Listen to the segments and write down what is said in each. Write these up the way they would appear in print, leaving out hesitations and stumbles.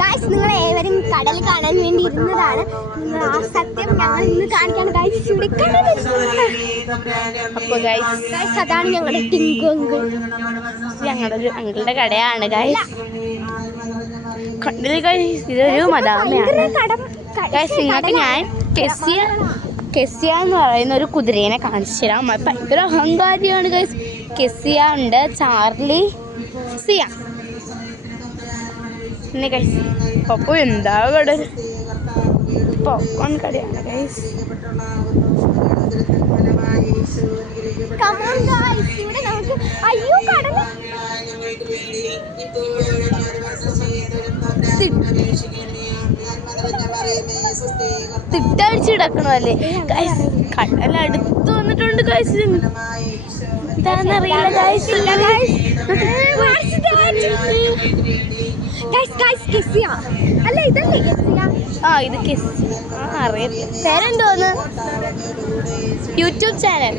Guys നിങ്ങൾ ഏവരും കടൽ കാണാൻ വേണ്ടി ഇരുന്നതാണ്. ആ സത്യം ഞങ്ങൾ ഇന്ന് കാണിക്കാണ് ഗൈസ്. ഇവിടെ അപ്പോൾ ഗൈസ് അതാണ് ഞങ്ങളുടെ ടിങ്കു അങ്കിൾ. ഞങ്ങളുടെ ഒരു അങ്കിളുടെ കടയാണ് ഗൈസ്. കണ്ടില്ലേ ഗൈസ്, ഇതൊരു മദാമയാണ് ഗൈസ്. നിങ്ങൾക്ക് ഞാൻ കെസിയ എന്ന് പറയുന്ന ഒരു കുതിരേനെ കാണിച്ചു തരാം. ഭയങ്കര അഹങ്കാരിയാണ് ഗൈസ്. കെസിയ ഉണ്ട്, ചാർലി, സിയ പിന്നെ ഗൈസ്. അപ്പോൾ എന്താ കട, പോപ്കോൺ കടയാണ് ഗൈസ്. ഇവിടെ നമുക്ക് അയ്യോ കടൽ തിട്ടടിച്ച് കിടക്കണല്ലേ ഗൈസ്. കടലടുത്ത് വന്നിട്ടുണ്ട് ഗൈസ്. എന്താണെന്നറിയില്ല ഗൈസ്. അല്ല ഇതല്ലേ ആ ഇത് അറിയത്തില്ല. പേരെന്തോന്ന്? YouTube channel.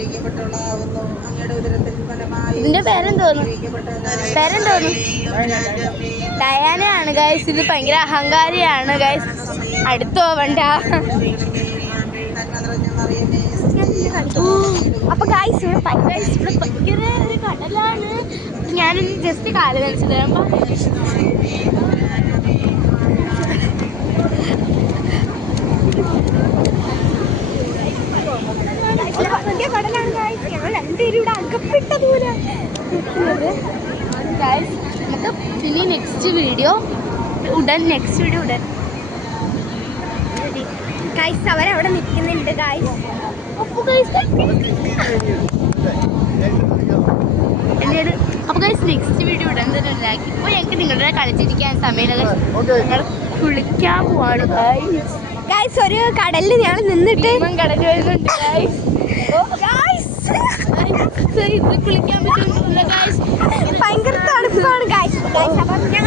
ഇതിന്റെ പേരെന്തോന്നു? ഡയാനയാണ് ഗൈസ്. ഇത് ഭയങ്കര അഹങ്കാരിയാണ് ഗൈസ്. അടുത്ത് പോവണ്ട. അപ്പൊ ഗൈസ് ഇവിടെ ഭയങ്കര ഒരു കടലാണ്. ഞാനൊന്ന് ജസ്റ്റ് കാല് കളിച്ചു തരാം. കടലാണ് ഗൈസ്. ഞങ്ങൾ രണ്ടുപേരും ഇവിടെ അകപ്പെട്ട പോലെ ഗൈസ്. നമുക്ക് പിന്നെ നെക്സ്റ്റ് വീഡിയോ ഉടൻ ഗൈസ് അവരവിടെ നിൽക്കുന്നുണ്ട് ഗൈസ്. അപ്പോൾ ഗൈസ് നെക്സ്റ്റ് വീഡിയോ ഉടൻ തന്നെ ഉണ്ടാക്കി. ഇപ്പോൾ ഞങ്ങൾക്ക് നിങ്ങളുടെ കളിച്ചിരിക്കാൻ സമയമില്ല. ഞങ്ങൾ കുളിക്കാൻ പോവാണ് ഗൈസ്. ഒരു കടലിൽ ഞങ്ങൾ നിന്നിട്ട് കടൽ വരുന്നുണ്ട് ഗൈസ്. ഇത് കുളിക്കാൻ പറ്റുന്നില്ല ഗൈസ്. ഭയങ്കര തണുപ്പാണ് ഗൈസ്. അപ്പം ഞങ്ങൾ